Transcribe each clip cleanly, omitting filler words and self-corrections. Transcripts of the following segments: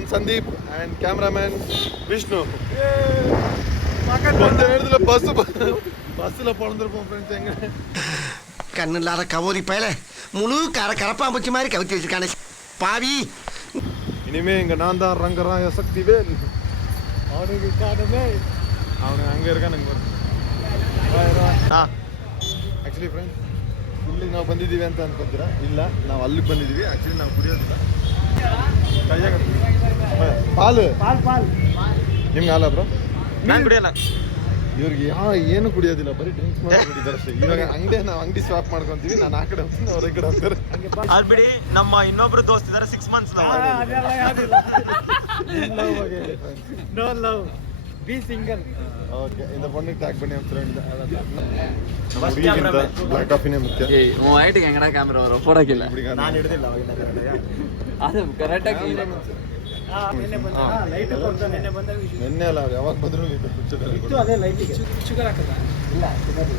Cameraman Sandeep and cameraman Vishnu. கொஞ்சம் நேரத்தில் பஸ்ஸில் பிறந்திருப்போம் ஃப்ரெண்ட்ஸ். எங்க கண்ணு இல்லாத கவோரி பயல முழு கரப்பாம்பூச்சி மாதிரி கவித்து வச்சிருக்கானே பாவி. இனிமே இங்கே நான் தான் ரங்கராய சக்திவேல். அவனுக்கு காரணமே அவனுக்கு அங்கே இருக்கானுங்க. ಆ್ಯಕ್ಚುಲಿ ಫ್ರೆಂಡ್ಸ್ ಇಲ್ಲಿಗೆ ನಾವು ಬಂದಿದ್ದೀವಿ ಅಂತ ಅನ್ಕೊಂತೀರಾ? ಇಲ್ಲ, ನಾವು ಅಲ್ಲಿಗೆ ಬಂದಿದ್ದೀವಿ. ಆ್ಯಕ್ಚುಲಿ ನಾವು ಕುಡಿಯೋದಿಲ್ಲ. ಕೈಯಾಗ ಪಾಲು ನಿಮ್ಗೆ ಹಾಲ ಬ್ರೋ? ನಾನು ಕುಡಿಯಲ್ಲ. ಇವ್ರಿಗೆ ಏನು ಕುಡಿಯೋದಿಲ್ಲ, ಬರೀ ಡ್ರಿಂಕ್ಸ್ ಮಾಡಿ ಕುಡಿದಾರೆ ಅಷ್ಟೇ. ಇವಾಗ ಅಂಗಡಿ ಸ್ವಾಪ್ ಮಾಡ್ಕೊಂತೀವಿ. ನಾನು ಆ ಕಡೆ ಹೋಗ್ತೀನಿ, ಅವ್ರ ಈ ಕಡೆ ಹೋಗ್ತಾರೆ. ಅದು ಬಿಡಿ, ನಮ್ಮ ಇನ್ನೊಬ್ರು ದೋಸ್ತ್ ಇದಾರೆ 6 months no love be single. Okay, இந்த பொண்ணு டாக் பண்ணி அனுப்பிச்சிருந்தா ಬ್ಲಾಕ್ ಕಾಫಿನೇ ಮುಖ್ಯ. ಐಟಿಗೆ ಹೆಂಗಡ ಕ್ಯಾಮ್ರಾ ಅವರು ಫೋಟೋಕಿಲ್ಲ, ನಾನು ಹಿಡಿದಿಲ್ಲ ಅದು ಕರೆಕ್ಟಾಗಿ. ನಿನ್ನೆ ಅಲ್ಲ, ಅವ್ರು ಯಾವಾಗ ಬಂದ್ರು ಅದೇ ಲೈಟಿಗೆ ಶುಗರ್ ಹಾಕದ ಇಲ್ಲ, ಶುಗರ್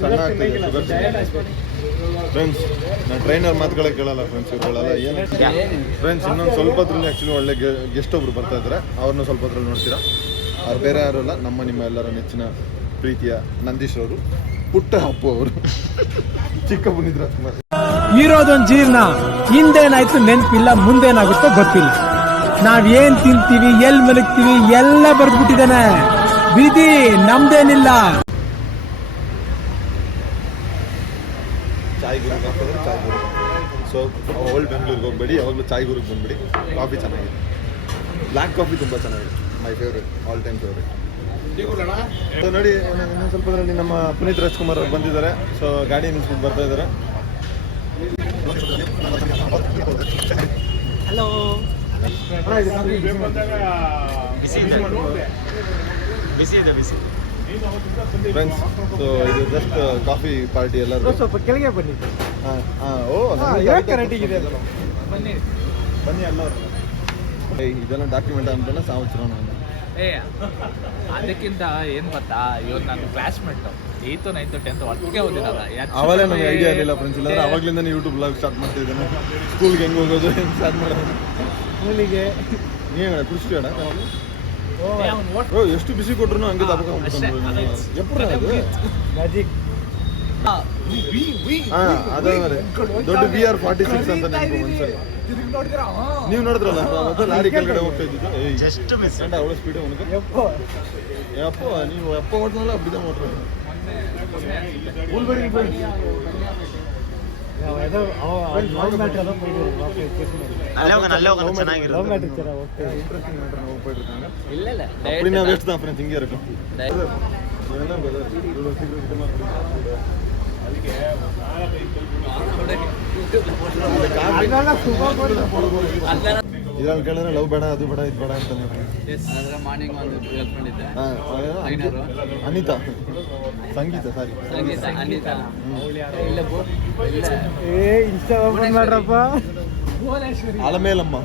ಸಣ್ಣ ಆಗ್ತದೆ ಶುಗರ್. ಫ್ರೆಂಡ್ಸ್, ನಾನು ಟ್ರೈನರ್ ಮಾತುಗಳೇ ಕೇಳಲ್ಲ ಫ್ರೆಂಡ್ಸ್, ಇವ್ರುಗಳೆಲ್ಲ ಏನು ಫ್ರೆಂಡ್ಸ್. ಇನ್ನೊಂದು ಸ್ವಲ್ಪ ಹೊತ್ತರಲ್ಲಿ ಆ್ಯಕ್ಚುಲಿ ಒಳ್ಳೆ ಗೆಸ್ಟ್ ಒಬ್ರು ಬರ್ತಾ ಇದ್ದಾರೆ. ಅವ್ರನ್ನ ಸ್ವಲ್ಪ ಹೊತ್ತರಲ್ಲಿ ನೋಡ್ತೀರಾ. ಅವ್ರು ಬೇರೆ ಯಾರು ಅಲ್ಲ, ನಿಮ್ಮ ಎಲ್ಲರ ನೆಚ್ಚಿನ ಪ್ರೀತಿಯ ನಂದೀಶ್ ಅವರು, ಪುಟ್ಟ ಅಪ್ಪು ಅವರು, ಚಿಕ್ಕ ಪುನೀತ್ ರಾಜ್ಕುಮಾರ್. ಇರೋದೊಂದು ಜೀರ್ಣ, ಹಿಂದೇನಾಯ್ತು ನೆನಪಿಲ್ಲ, ಮುಂದೇನಾಗುತ್ತೋ ಗೊತ್ತಿಲ್ಲ. ನಾವೇನ್ ತಿಂತೀವಿ, ಎಲ್ಲಿ ಮಲಗ್ತೀವಿ ಎಲ್ಲ ಬರ್ದ್ಬಿಟ್ಟಿದ್ದಾನೆ. ವಿಧಿ ನಮ್ದೇನಿಲ್ಲ. ಚಾಯ್ ಗುರುಗೆ ಹಾಕಿದ್ರೆ ಚಾಯ್ ಗುರು. ಸೊ ಓಲ್ಡ್ ಬೆಂಗಳೂರಿಗೆ ಹೋಗ್ಬೇಡಿ, ಯಾವಾಗಲೂ ಚಾಯ್ ಗುರುಗೆ ಬಂದ್ಬಿಡಿ. ಕಾಫಿ ಚೆನ್ನಾಗಿದೆ, ಬ್ಲ್ಯಾಕ್ ಕಾಫಿ ತುಂಬ ಚೆನ್ನಾಗಿದೆ. My favourite, all time favourite. So ನೋಡಿ, ಇನ್ನೊಂದು ಸ್ವಲ್ಪದಲ್ಲಿ ನಮ್ಮ ಪುನೀತ್ ರಾಜ್ಕುಮಾರ್ ಅವ್ರು ಬಂದಿದ್ದಾರೆ. ಸೊ ಗಾಡಿ ನಿಲ್ಸ್ಬಿಟ್ಟು ಬರ್ತಾ ಇದ್ದಾರೆ. ಹಲೋ. ಬಿಸಿ ಫ್ರೆಂಡ್ಸ್, ಸೊ ಇದು ಜಸ್ಟ್ ಕಾಫಿ ಪಾರ್ಟಿ ಎಲ್ಲರೂ ಸ್ವಲ್ಪ ಕೆಳಗೆ ಬನ್ನಿ. ಕರೆಕ್ಟಿಗಿದೆ, ಬನ್ನಿ ಎಲ್ಲರೂ. ಇದೆಲ್ಲ ಡಾಕ್ಯುಮೆಂಟ್ ಅಂತೆಲ್ಲ ಸಾವಚ್ರ. ಅದಕ್ಕಿಂತ ಏನ್ ಗೊತ್ತಾ, ಇವತ್ತು ನಾನು ಕ್ಲಾಸ್ಮೇಟ್ 8th, 9th, 10th ಒಟ್ಟಿಗೆ ಓದಿರಲ್ಲ. ಅವಾಗಲೇ ನಮಗೆ ಐಡಿಯಾ ಇರಲಿಲ್ಲ ಫ್ರೆಂಡ್ಸ್. ಇಲ್ಲಾಂದ್ರೆ ಅವಾಗಲಿಂದ ಯೂಟ್ಯೂಬ್ ಬ್ಲಾಗ್ ಸ್ಟಾರ್ಟ್ ಮಾಡ್ತಿದ್ದೇನೆ. ಸ್ಕೂಲ್ಗೆ ಹೆಂಗೆ ಹೋಗೋದು, ಹೆಂಗೆ ಸ್ಟಾರ್ಟ್ ಮಾಡೋದು. ಸ್ಕೂಲಿಗೆ ನೀನು ಕುಡಿಸ್ತೀವಿ ಅಣ್ಣ. ಎಷ್ಟು ಬಿಸಿ ಕೊಟ್ರು ಹಂಗೆ ಮ್ಯಾಜಿಕ್. ಅದಾದ್ರೆ ದೊಡ್ಡ BR-46 ಅಂತ ನೀವು ನೋಡಿದ್ರಲ್ಲ, ಲಾರಿ ಕೆಳಗಡೆ ಹೋಗ್ತಾ ಇದ್ದಿದ್ದು. Just miss. ಅವಳ ಸ್ಪೀಡ್ ಅವನಿಗೆ ಯಪ್ಪ ನೀವು ಎಪ್ಪ ಓಡ್ನಲ್ಲ ಅಬ್ಬಿದ ಮೋಟ್ರ್ அப்படின்னா வேஸ்ட் தான் ஃப்ரெண்ட்ஸ். இங்கே இருக்கும் ಇದ್ರಲ್ಲಿ ಕೇಳಿದ್ರೆ ಲವ್ ಬೇಡ, ಅದು ಬೇಡ, ಇದು ಬೇಡ ಅಂತಾನೆ. ಮಾರ್ನಿಂಗ್ ಒಂದು ಗರ್ಲ್ಫ್ರೆಂಡ್ ಇದ್ದೆ, Anita, Sangeetha, sorry Anita. Insta open ಮಾಡ್ರಪ್ಪ. ಅಲಮೇಲಮ್ಮ,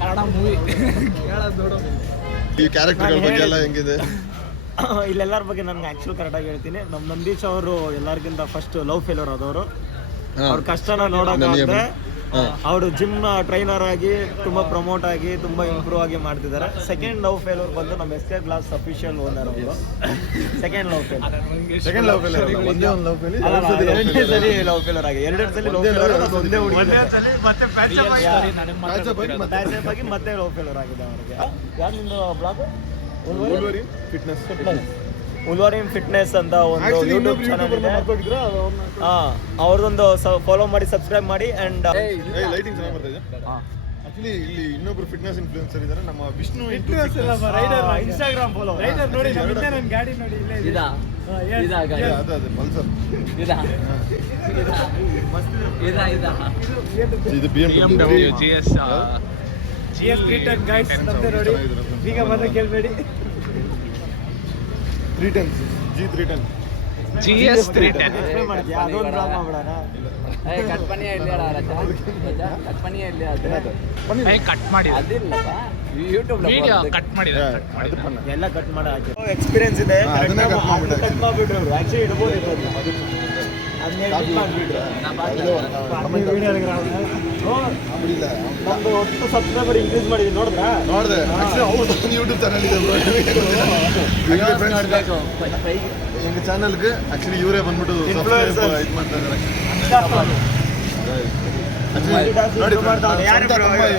ಕನ್ನಡ ಮೂವಿ ಈ ಕ್ಯಾರೆಕ್ಟರ್ಗಳ ಬಗ್ಗೆ ಎಲ್ಲ ಹೆಂಗಿದೆ? ಇಲ್ಲೆಲ್ಲರ ಬಗ್ಗೆ ನನಗೆ ಆ್ಯಕ್ಚುಲಿ ಕರೆಕ್ಟಾಗಿ ಹೇಳ್ತೀನಿ. ನಮ್ಮ ನಂದೀಶ್ ಅವರು ಎಲ್ಲರಿಗಿಂತ ಫಸ್ಟ್ ಲವ್ ಫೇಲ್ಯೂರ್ ಆದವರು. ಅವ್ರ ಕಷ್ಟನ ನೋಡೋದಾದ್ರೆ ಅವರು ಜಿಮ್ನ ಟ್ರೈನರ್ ಆಗಿ ತುಂಬ ಪ್ರಮೋಟ್ ಆಗಿ ತುಂಬ ಇಂಪ್ರೂವ್ ಆಗಿ ಮಾಡ್ತಿದ್ದಾರೆ. ಸೆಕೆಂಡ್ ಲವ್ ಫೇಲ್ಯೂರ್ ಬಂದು ನಮ್ಮ SK ಗ್ಲಾಸ್ ಅಫಿಷಿಯಲ್ ಓನರ್ ಅವರು. ಸೆಕೆಂಡ್ ಲವ್ ಫೇಲ್ಯೂರ್ ಎರಡನೇ ಸರಿ ಲವ್ ಫೇಲ್ಯೂರ್ ಆಗಿ, 2 ಸಲ ಲವ್ ಫೇಲ್ಯೂರ್, ಒಂದೇ ಹುಡುಗಿ ಮತ್ತೆ ಲವ್ ಫೇಲ್ಯೂರ್ ಆಗಿದೆ ಅವ್ರಿಗೆ. ಯಾರು ನಿಮ್ದು ಬ್ಲಾಗ್? ಉಲ್ವರಿನ್ ಫಿಟ್ನೆಸ್ ಅಂತ ಒಂದು ಯೂಟ್ಯೂಬ್ ಚಾನಲ್ ಇದೆ. ಅವ್ರದೊಂದು ಫಾಲೋ ಮಾಡಿ, ಸಬ್ಸ್ಕ್ರೈಬ್ ಮಾಡಿ. ಅಂಡ್ ಲೈಟಿಂಗ್ ಚೆನ್ನಾಗಿ ಬರ್ತಾ ಇದೆ. ಆಕ್ಚುಲಿ ಇಲ್ಲಿ ಇನ್ನೊಬ್ರು ಫಿಟ್ನೆಸ್ ಇನ್ಫ್ಲೂಯೆನ್ಸರ್ ಇದ್ದಾರೆ, ನಮ್ಮ ವಿಷ್ಣು. ಇನ್ಸ್ಟಾಗ್ರಾಮ್ ಫಾಲೋ ರೈಡರ್ ನೋಡಿ. ನನ್ನ ಗಾಡಿ ನೋಡಿ, ಇಲ್ಲೇ ಇದೆ. ಅದೇ ಪಲ್ಸರ್. ಇದು BMW GS 310 ಗೈಸ್. ನಮ್ದೇ ನೋಡಿ, ಈಗ ಬಂದ ಕೇಳಬೇಡಿ. 310 G310 GS 310 ಅದೊಂದು ಬ್ಲಾಗ್ ಮಾಡ್ಬಿಡೋಣ. ಕಟ್ ಪನಿಯ ಇಲ್ಲಿ ಕಟ್ ಪನಿಯ ಇಲ್ಲಿ ಕಟ್ ಮಾಡಿ ಅದಿಲ್ಲಪ್ಪ, ಯೂಟ್ಯೂಬ್ ವಿಡಿಯೋ ಕಟ್ ಮಾಡಿದೆ, ಎಲ್ಲ ಕಟ್ ಮಾಡಿ ಹಾಕಿ. ಎಕ್ಸ್ಪೀರಿಯನ್ಸ್ ಇದೆ, ಕಟ್ ಮಾಡಿಬಿಟ್ರು. ಆಕ್ಚುಲಿ ಇಡ್ಬೋದು. ನಮ್ದು ಒಟ್ಟು ಸಬ್ಸ್ಕ್ರೈಬರ್ ಇನ್ಕ್ರೀಸ್ ಮಾಡಿದೀನಿ ನೋಡಿದ್ರಾ? ನೋಡಿದೆ ಅವ್ರದ್ದು ಯೂಟ್ಯೂಬ್ ಚಾನಲ್ ಇದೆ ಎங்கள் ಚಾನಲ್ಗೆ ಆ್ಯಕ್ಚುಲಿ ಇವರೇ ಬಂದ್ಬಿಟ್ಟು ಇದು ಮಾಡ್ತಾ ಇದ್ದಾರೆ.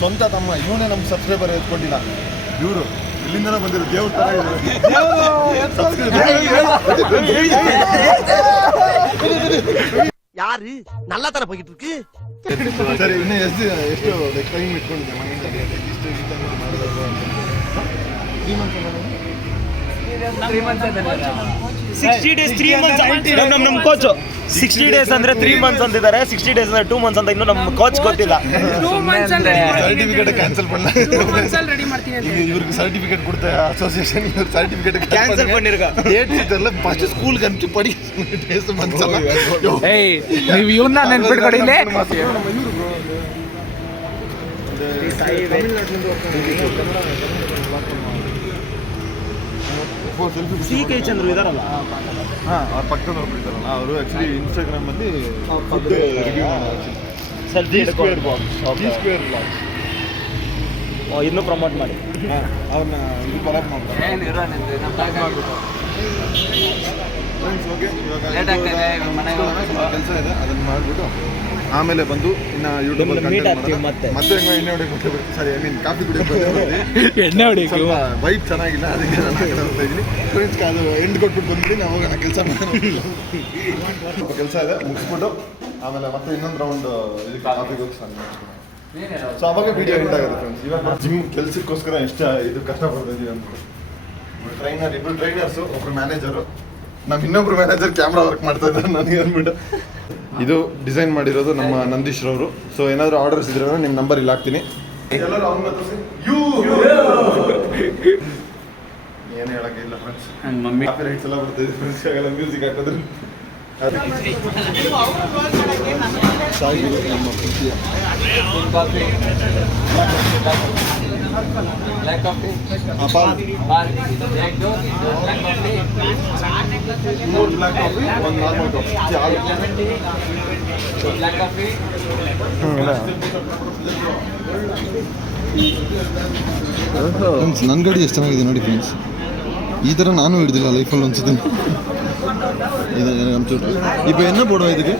ಸ್ವಂತ ತಮ್ಮ ಇವನೇ ನಮ್ಮ ಸಬ್ಸ್ಕ್ರೈಬರ್ ಎತ್ಕೊಂಡಿಲ್ಲ, ಇವರು ಇಲ್ಲಿಂದನೇ ಬಂದಿರೋ ದೇವ್ರ ತರ யாரு நல்லா தானே போய்கிட்டு இருக்கு. ಸರಿ ಇನ್ನೂ ಎಷ್ಟು ಟೈಮ್ ಇಟ್ಕೊಂಡಿದ್ದೆ ಮನೆಯಿಂದ ಇಷ್ಟು ಮಾಡಿದ್ರು 3 months 60 days 3 months ನಮ್ಮ ಕೋಚ್ 60 days ಅಂದ್ರೆ 3 months ಅಂತಿದ್ದಾರೆ, 60 days ಅಂದ್ರೆ 2 months ಅಂತ ಇನ್ನೂ ನಮ್ಮ ಕೋಚ್ ಗೊತ್ತಿಲ್ಲ. ಸರ್ಟಿಫಿಕೇಟ್ ಕ್ಯಾನ್ಸಲ್ பண்ணல, இவருக்கு சர்டிபிகேட் கொடுத்த அசோசியேஷன் இவர் சர்டிபிகேட் ಕ್ಯಾನ್ಸಲ್ பண்ணிருக்கா. ಡೇಟ್ ಇದೆಲ್ಲ ಫಸ್ಟ್ ಸ್ಕೂಲ್ಗೆ ಅಂತ ಪಡಿ ಡೇಸ್ ಮಂತ್ಸಲ್ಲ. ಏಯ್ ನೀವು ಇವನ್ನ ನೆನ್ಪಿಟ್ಕೊಡಿ ಇಲ್ಲಿ. ಸಿ.ಕೆ. ಚಂದ್ರು ಇದಾರಲ್ಲ, ಅವ್ರ ಪಕ್ಕದ ಒಬ್ರು ಇದ್ದಾರಲ್ಲ, ಅವರು ಆ್ಯಕ್ಚುಲಿ ಇನ್ಸ್ಟಾಗ್ರಾಮಲ್ಲಿ ಫುಡ್ ರಿವ್ಯೂ ಮಾಡೋದು, ಸೆಲ್ಫಿ ಸ್ಕ್ವೇರ್ ಬ್ಲಾಗ್ ಇನ್ನೂ ಪ್ರಮೋಟ್ ಮಾಡಿ ಅವ್ರನ್ನ ಇದು ಕೊಲಾಬ್ ಮಾಡ್ತಾರೆ. ಫ್ರೆಂಡ್ಸ್ ಓಕೆ, Late ಆಗ್ತಿದೆ, ಮನೆಗೆ ಸ್ವಲ್ಪ ಕೆಲಸ ಇದೆ, ಅದನ್ನ ಮಾಡಿಬಿಟ್ಟು ಆಮೇಲೆ ಬಂದು ಇನ್ನು ಯೂಟ್ಯೂಬಲ್ಲಿ meet ಕಂಟೆಂಟ್ ಆಗ್ತೀವಿ ಮಾಡೋಣ. ಮತ್ತೆ ಎಣ್ಣೆ ಹೊಡಿಯೋಕೆ ಸರಿ, ಐ ಮೀನ್ ಕಾಫಿ ಕುಡಿಯೋಕೆ ಎಣ್ಣೆ ಹೊಡಿ ಸ್ವಲ್ಪ ವೈಬ್ ಚೆನ್ನಾಗಿಲ್ಲ, ಅದಕ್ಕೆ ನಾನು ಆ ಕಡೆ ಹೋಗ್ತಾ ಇದ್ದೀನಿ. ಫ್ರೆಂಡ್ಸ್ ಅದು ಎಂಡ್ ಕೊಟ್ಬಿಟ್ಟು ಬಂದ್ಬಿಟ್ಟು ನಾವು ಹೋಗೋಣ ಕೆಲಸ ಮಾಡೋಣ. ಸ್ವಲ್ಪ ಕೆಲಸ ಇದೆ, ಮುಗಿಸ್ಬಿಟ್ಟು ಆಮೇಲೆ ಮತ್ತೆ ಇನ್ನೊಂದು ರೌಂಡ್ ಇದಕ್ಕೆ ಕಾಫಿಗೆ ಹೋಗಿ ಸ್ನಾನ ಮಾಡ್ತೀನಿ. ಸೊ ಅವಾಗ ವಿಡಿಯೋ ಎಂಡ್ ಆಗುತ್ತೆ ಫ್ರೆಂಡ್ಸ್. ಇವಾಗ ಜಿಮ್ ಕೆಲಸಕ್ಕೋಸ್ಕರ ಎಷ್ಟು ಇದು ಕಷ್ಟಪಡ್ತಾ ಇದೀವಿ ಅಂದ್ಬಿಟ್ಟು ಇಬ್ಬರು ಟ್ರೈನರ್ಸು, ಒಬ್ರು ಮ್ಯಾನೇಜರು, ನಮ್ಮ ಇನ್ನೊಬ್ರು ಮ್ಯಾನೇಜರ್ ಕ್ಯಾಮ್ರಾ ವರ್ಕ್ ಮಾಡ್ತಾ ಇದ್ದಾರೆ ನನಗೆ ಅಂದ್ಬಿಟ್ಟು. ಇದು ಡಿಸೈನ್ ಮಾಡಿರೋದು ನಮ್ಮ ನಂದೀಶ್ ರವರು. ಸೊ ಏನಾದರೂ ಆರ್ಡರ್ಸ್ ಇದ್ರೆ ನಿಮ್ಮ ನಂಬರ್ ಇಲ್ಲಿ ಹಾಕ್ತೀನಿ. ಎಲ್ಲರೂ ಅವ್ನ ಹತ್ರ ಏನು ಹೇಳಕ್ಕೆ ಇಲ್ಲ ಫ್ರೆಂಡ್ಸ್. ಮಮ್ಮಿ ಕಾಪಿ ರೈಟ್ಸ್ ಎಲ್ಲ ಬರ್ತಿದೆ ಫ್ರೆಂಡ್ಸ್, ಆಗಲ್ಲ ಮ್ಯೂಸಿಕ್ ಹಾಕಿದ್ರೆ ಸಾಯಿಗಳು ನಮ್ಮ ಪ್ರೀತಿಯ ಬ್ಲ್ಯಾಕ್ ಕಾಫಿ ಮೂರು ಬ್ಲ್ಯಾಕ್ ಕಾಫಿ, ಒಂದು normal coffee, black coffee friends. ನನ್ನ ಗಾಡಿ ಎಷ್ಟು ಚೆನ್ನಾಗಿದೆ ನೋಡಿ ಫ್ರೆಂಡ್ಸ್, ಈ ಥರ ನಾನು ಹಿಡ್ದಿಲ್ಲ ಲೈಫಲ್ಲಿ ಒಂದ್ಸತಿ. இது அனுப்பிச்சுட்டு இப்போ என்ன போடுவோம் இதுக்கு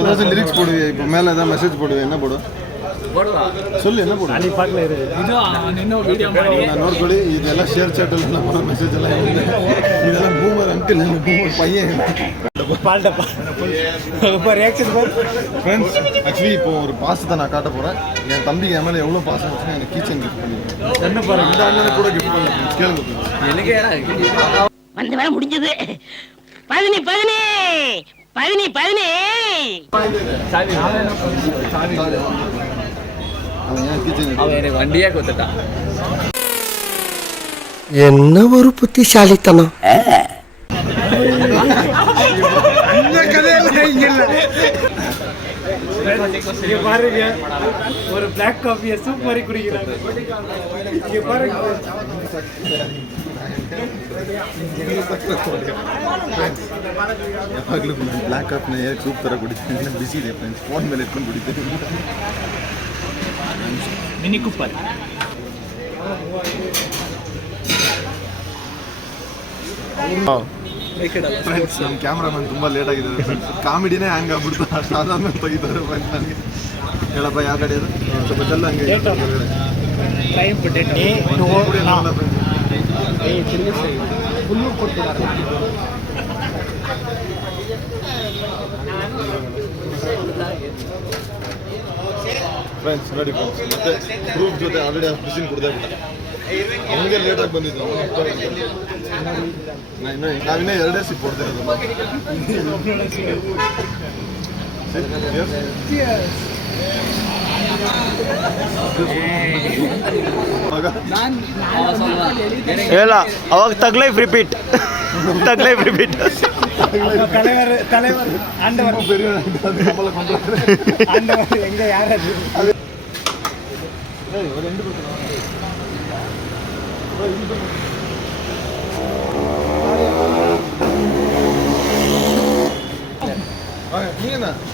ஏதாச்சும் லிரிக்ஸ் போடுவீங்க, இப்போ மேலே ஏதாவது மெசேஜ் போடுவேன், என்ன போடும் சொல்லு, என்ன போடும் நான் ನೋಡ್ಕೊಳ್ಳಿ. ಇದೆಲ್ಲ ಶೇರ್ ಚಾಟಲ್ಲಿ ಬರೋ ಮೆಸೇಜ್ ಎಲ್ಲ ಇದೆಲ್ಲ ಬೂಮರ್ ಅಂಕಲ್, ಬೂಮರ್ பையன். ஃப்ரெண்ட்ஸ் ஆக்சுவலி இப்போ ஒரு பாசத்தை நான் காட்ட போகிறேன். என் தம்பிக்கு என் மேலே எவ்வளோ பாசம் வச்சுன்னா எனக்கு கீச்சன் கிஃப்ட் பண்ணிடுவேன். என்ன பாருங்க, இந்த அண்ணனுக்கு கூட கிஃப்ட் பண்ணி கேளுங்க. எனக்கு வந்து வேலை முடிஞ்சது. 10 அவன் ஏன் கீச்சன் அவன் எனக்கு வண்டியே கொடுத்துட்டான். என்ன ஒரு புத்திசாலித்தனம். இங்க பாருங்க, ஒரு பிளாக் காஃபியை சூப் மாதிரி குடிக்கிறாங்க. இங்க பாருங்க, ಯಾವಾಗಲೂ ಬ್ಲ್ಯಾಕ್ ಕಾಫಿನ ಹೇಗೆ ಸೂಪ್ ಥರ ಕುಡಿತೀನಿ, ಬಿಸಿ ಇದೆ ಫ್ರೆಂಡ್ಸ್, ಫೋನ್ ಮೇಲೆ ಇಟ್ಕೊಂಡು ಕುಡಿತೀನಿ. ಮಿನಿ ಕುಪ್ಪರ್ ಫ್ರೆಂಡ್ಸ್ ನಮ್ಮ ಕ್ಯಾಮ್ರಾಮನ್ ತುಂಬ ಲೇಟ್ ಆಗಿದ್ದಾರೆ ಫ್ರೆಂಡ್ಸ್, ಕಾಮಿಡಿನೇ ಹ್ಯಾಂಗ್ ಆಗ್ಬಿಡ್ತು, ಅಷ್ಟು ಆದ್ಮೇಲೆ ತೆಗಿತಾರೆ ಫ್ರೆಂಡ್ಸ್. ನನಗೆ ಹೇಳಪ್ಪ ಯಾವ ಕಡೆ ಅದು ಸ್ವಲ್ಪ ಚೆಲ್ಲ ಹಂಗೆ ಟೈಮ್ ಪೊಟೇಟೋ ಫ್ರೆಂಡ್ಸ್ ನೋಡಿ ಫ್ರೆಂಡ್ಸ್, ಮತ್ತೆ ಪ್ರೂಫ್ ಜೊತೆ ಆಲ್ರೆಡಿ ಅಷ್ಟು ಬಿಸಿಲು ಕುಡ್ದಾಗ್ಬಿಟ್ಟೆ. ಅವನಿಗೆ ಲೇಟಾಗಿ ಬಂದಿದ್ದು, ನಾವಿನ್ನೂ 2 ಸಿಪ್ ಕೊಡ್ತಿರೋದು. ಇಲ್ಲ ಅವಾಗ ತಗ್ ಲೈಫ್ ರಿಪೀಟ್ தலைவர் ஆண்டவர் பெரிய ஆண்டவர் எங்க யார் அது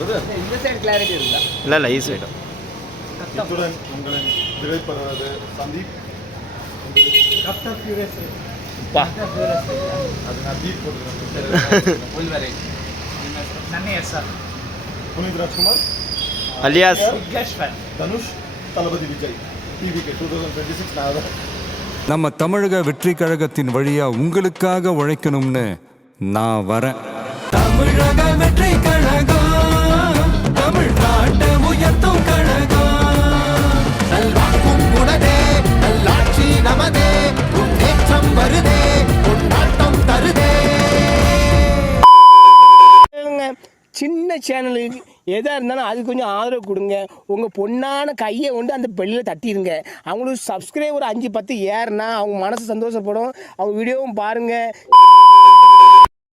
இந்த சைடு கிளாரிட்டி இருந்தா இல்லை இல்லை ஈ சைடு. இத்துடன் உங்களின் திரைப்படாத சந்தீப் டாக்டர் ஃபியூரியஸ் அது நான் தீப் போட்டுக்கிறேன். புல்வரை ನನ್ನ ಹೆಸರು ಪುನೀತ್ ರಾಜ್ಕುಮಾರ್ ಅಲಿಯಾಸ್ தனுஷ் தளபதி விஜய் டிவிக்கு 2026 நான் நம்ம தமிழக வெற்றி கழகத்தின் வழியா உங்களுக்காக உழைக்கணும்னு நான் வரேன். தமிழக வெற்றி கழகம் தமிழ்நாட்டை உயர்த்தும் கழகம். நல்வாக்கும் உனதே நல்லாட்சி நமதே முன்னேற்றம் வருதே கொண்டாட்டம் தருதே. சின்ன சேனலுக்கு எதாக இருந்தாலும் அது கொஞ்சம் ஆதரவு கொடுங்க. உங்கள் பொண்ணான கையை கொண்டு அந்த பெல்லில் தட்டிடுங்க. அவங்களுக்கு சப்ஸ்கிரைபர் 5-10 ஏறுனா அவங்க மனசு சந்தோஷப்படும். அவங்க வீடியோவும் பாருங்கள்.